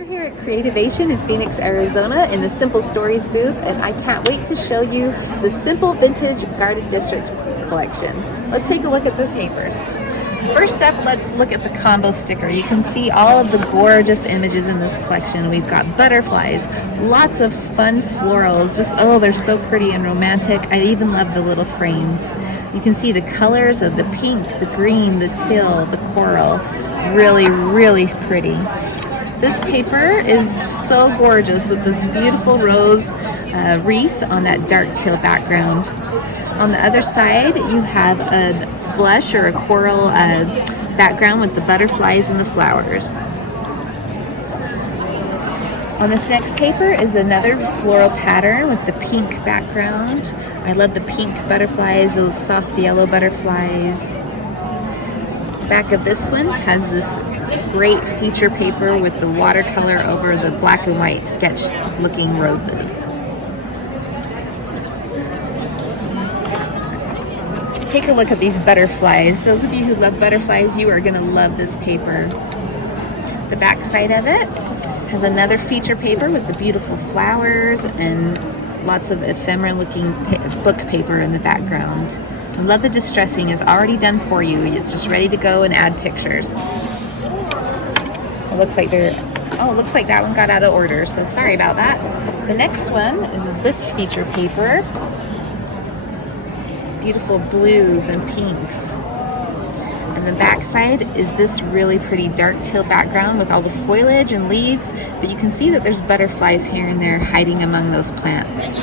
We're here at Creativation in Phoenix, Arizona in the Simple Stories booth, and I can't wait to show you the Simple Vintage Garden District collection. Let's take a look at the papers. First up, let's look at the combo sticker. You can see all of the gorgeous images in this collection. We've got butterflies, lots of fun florals, just, oh, they're so pretty and romantic. I even love the little frames. You can see the colors of the pink, the green, the teal, the coral. Really, really pretty. This paper is so gorgeous with this beautiful rose wreath on that dark teal background. On the other side, you have a blush or a coral background with the butterflies and the flowers. On this next paper is another floral pattern with the pink background. I love the pink butterflies, those soft yellow butterflies. Back of this one has this great feature paper with the watercolor over the black and white sketch looking roses. Take a look at these butterflies. Those of you who love butterflies, you are going to love this paper. The back side of it has another feature paper with the beautiful flowers and lots of ephemera looking book paper in the background. I love the distressing is already done for you. It's just ready to go and add pictures. It looks like looks like that one got out of order, so sorry about that. The next one is this feature paper. Beautiful blues and pinks. And the back side is this really pretty dark teal background with all the foliage and leaves, but you can see that there's butterflies here and there hiding among those plants.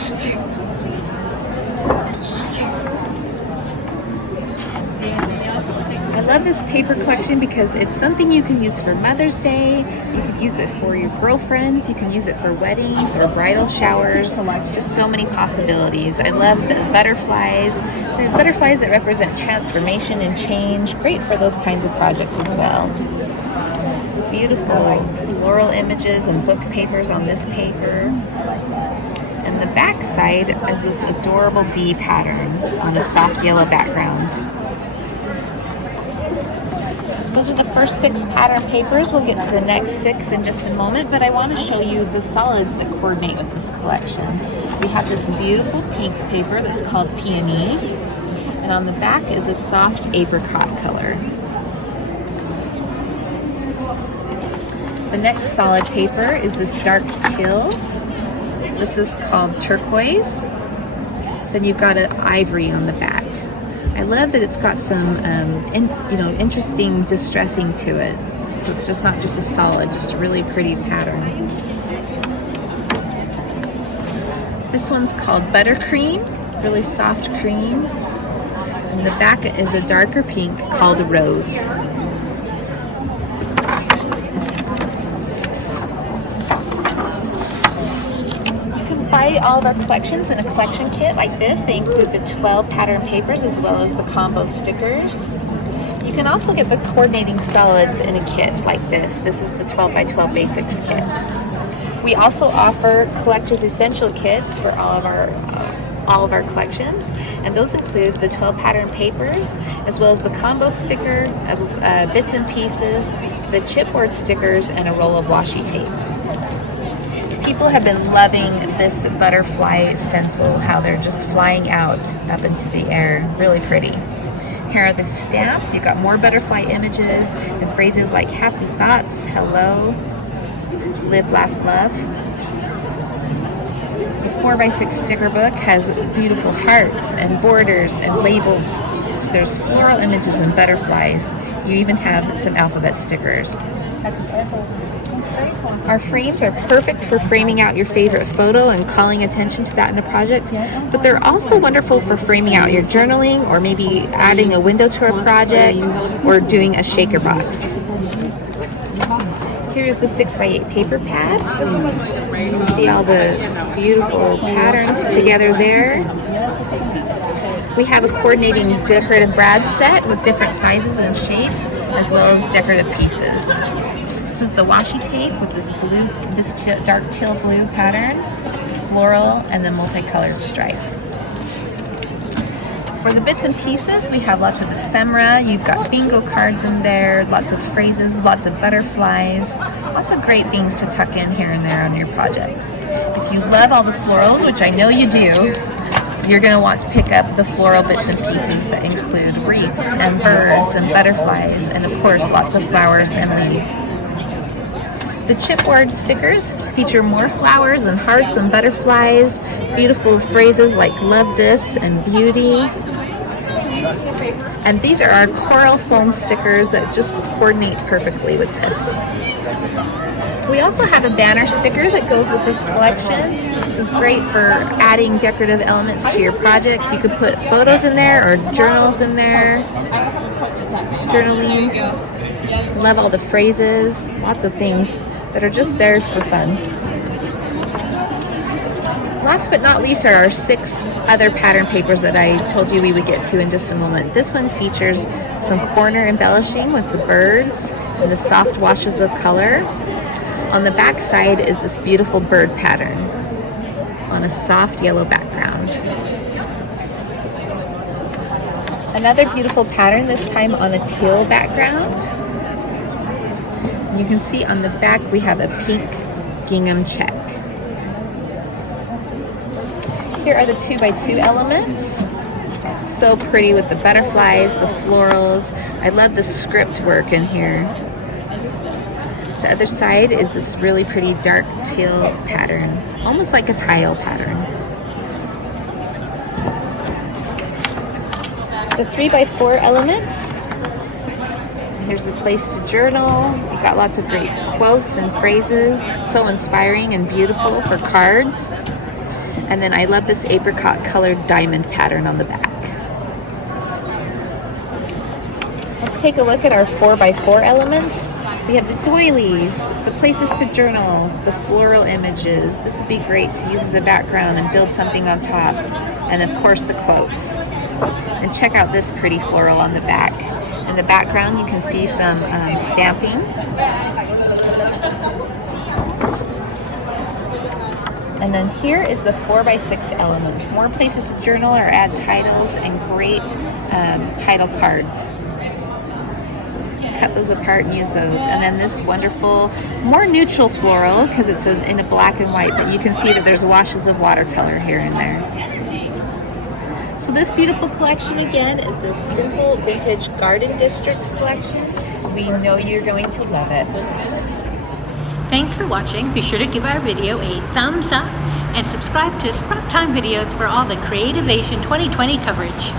I love this paper collection because it's something you can use for Mother's Day, you can use it for your girlfriends, you can use it for weddings or bridal showers, just so many possibilities. I love the butterflies. The butterflies that represent transformation and change, great for those kinds of projects as well. Beautiful floral images and book papers on this paper. And the back side is this adorable bee pattern on a soft yellow background. Those are the first 6 pattern papers. We'll get to the next 6 in just a moment, but I want to show you the solids that coordinate with this collection. We have this beautiful pink paper that's called Peony, and on the back is a soft apricot color. The next solid paper is this dark teal. This is called turquoise. Then you've got an ivory on the back. I love that it's got some interesting distressing to it. So it's just not just a solid, just a really pretty pattern. This one's called buttercream, really soft cream. And the back is a darker pink called rose. Buy all of our collections in a collection kit like this. They include the 12 pattern papers as well as the combo stickers. You can also get the coordinating solids in a kit like this. This is the 12 by 12 basics kit. We also offer collector's essential kits for all of our collections, and those include the 12 pattern papers as well as the combo sticker, bits and pieces, the chipboard stickers, and a roll of washi tape. People have been loving this butterfly stencil, how they're just flying out up into the air. Really pretty. Here are the stamps. You've got more butterfly images and phrases like happy thoughts, hello, live, laugh, love. The 4x6 sticker book has beautiful hearts and borders and labels. There's floral images and butterflies. You even have some alphabet stickers. Our frames are perfect for framing out your favorite photo and calling attention to that in a project, but they're also wonderful for framing out your journaling or maybe adding a window to a project or doing a shaker box. Here's the 6x8 paper pad. You can see all the beautiful patterns together there. We have a coordinating decorative brad set with different sizes and shapes as well as decorative pieces. This is the washi tape with this dark teal blue pattern, floral, and the multicolored stripe. For the bits and pieces, we have lots of ephemera. You've got bingo cards in there, lots of phrases, lots of butterflies, lots of great things to tuck in here and there on your projects. If you love all the florals, which I know you do, you're going to want to pick up the floral bits and pieces that include wreaths and birds and butterflies and of course lots of flowers and leaves. The chipboard stickers feature more flowers and hearts and butterflies, beautiful phrases like love this and beauty. And these are our coral foam stickers that just coordinate perfectly with this. We also have a banner sticker that goes with this collection. This is great for adding decorative elements to your projects. You could put photos in there or journals in there, journaling. Love all the phrases, lots of things that are just there for fun. Last but not least are our 6 other pattern papers that I told you we would get to in just a moment. This one features some corner embellishing with the birds and the soft washes of color. On the back side is this beautiful bird pattern on a soft yellow background. Another beautiful pattern, this time on a teal background. You can see on the back we have a pink gingham check. Here are the 2x2 elements. So pretty with the butterflies, the florals. I love the script work in here. The other side is this really pretty dark teal pattern, almost like a tile pattern. The 3x4 elements. Here's a place to journal. You got lots of great quotes and phrases, so inspiring and beautiful for cards. And then I love this apricot colored diamond pattern on the back. Let's take a look at our 4x4 elements. We have the doilies, the places to journal, the floral images. This would be great to use as a background and build something on top. And of course the quotes. And check out this pretty floral on the back. In the background you can see some stamping. And then here is the 4x6 elements. More places to journal or add titles and great title cards. Cut those apart and use those. And then this wonderful, more neutral floral because it's in a black and white, but you can see that there's washes of watercolor here and there. So this beautiful collection again is the Simple Vintage Garden District collection. We know you're going to love it. Thanks for watching. Be sure to give our video a thumbs up and subscribe to Sprout Time videos for all the Creativation 2020 coverage.